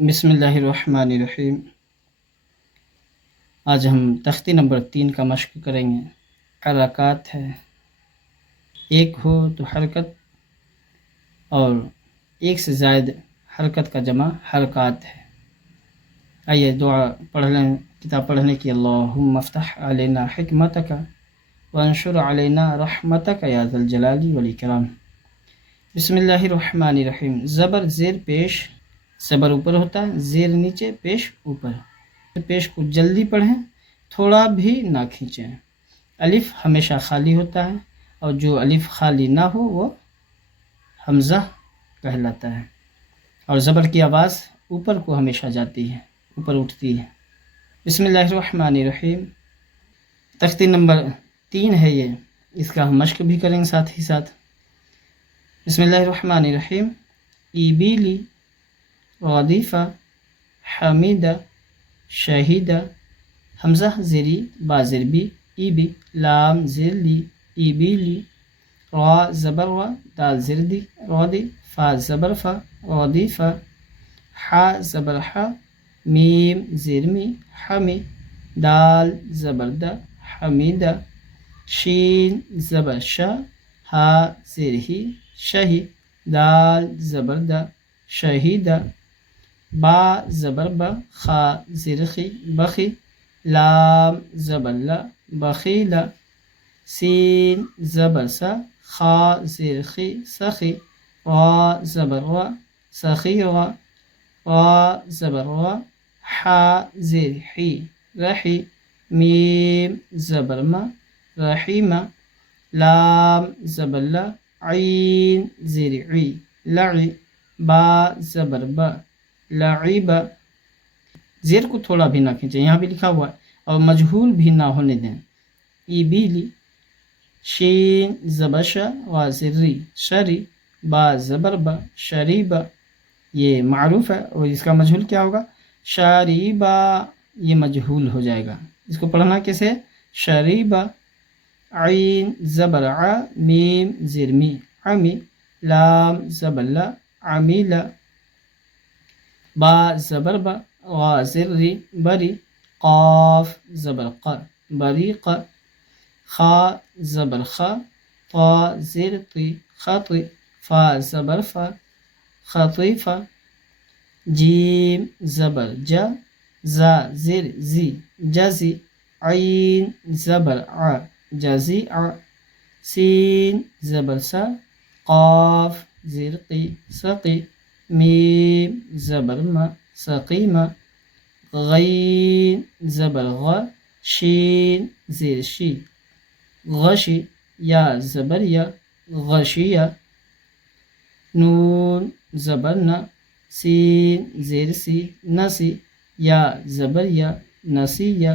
بسم اللہ الرحمن الرحیم۔ آج ہم تختی نمبر 3 کا مشق کریں گے۔ حرکات ہے، ایک ہو تو حرکت اور ایک سے زائد حرکت کا جمع حرکات ہے۔ آئیے دعا پڑھ لیں، کتاب پڑھنے کی۔ اللہم افتح علینا حکمتک وانشر علینا رحمتک یا ذا الجلال والاکرام۔ بسم اللہ الرحمن الرحیم۔ زبر زیر پیش، زبر اوپر ہوتا ہے، زیر نیچے، پیش اوپر۔ پیش کو جلدی پڑھیں، تھوڑا بھی نہ کھینچیں۔ الف ہمیشہ خالی ہوتا ہے اور جو الف خالی نہ ہو وہ حمزہ کہلاتا ہے، اور زبر کی آواز اوپر کو ہمیشہ جاتی ہے، اوپر اٹھتی ہے۔ بسم اللہ الرحمن الرحیم۔ تختی نمبر 3 ہے یہ، اس کا ہم مشق بھی کریں گے ساتھ ہی ساتھ۔ بسم اللہ الرحمن الرحیم۔ ایبیلی، غدیفہ، حمیدہ، شہیدہ، حمزہ زیری، با زیر بی، ایبی، لام زیر لی، ایبیلی، را زبر و، دال زیر دی، رودی، فا زبر فا، غدیفہ، حا زبر حا، میم زیر می، حمی، دال زبر دا، حمیدہ، شین زبر شا، ہا زیر ہی، شہی، دال زبر دا، شہیدہ، با زبر با، خا زیر خی، بخی، لام زبر لا، بخیلا، سین زبر سا، خا زیر خی، سخی، را زبر را، سخیرا، را زبر را، حا زیر حی، رحی، میم زبر ما، رحیمہ، لام زبر لا، عین زیر عی، لعی، با زبر با، لعیبہ۔ زیر کو تھوڑا بھی نہ کھینچیں، یہاں بھی لکھا ہوا ہے، اور مجہول بھی نہ ہونے دیں۔ ایبیلی، شین زبر شا، وا زیر ری، شری، با زبر با، شریبہ، یہ معروف ہے، اور اس کا مجہول کیا ہوگا؟ شریبہ، یہ مجہول ہو جائے گا۔ اس کو پڑھنا کیسے؟ شریبہ، عین زبر ع، میم زیر می، عمی، لام زبر لا، عمیلہ، با زبر با، غا زر ری، بری، قاف زبر ق، بریق، خا زبر خا، طا زیر طی، خطی، فا زبر فا، خطیفہ، جیم زبر جا، زا زیر زی، جزی، عین زبر ع، جزیع، سین زبر سا، قاف زیر قی، سقی، میم زبر ما، سقیمہ، غین زبر غ، شین زیر شی، غشی، یا زبر یا، غشیہ، نون زبر نا، سین زیر سی، نسی، یا زبر یا، نسیہ۔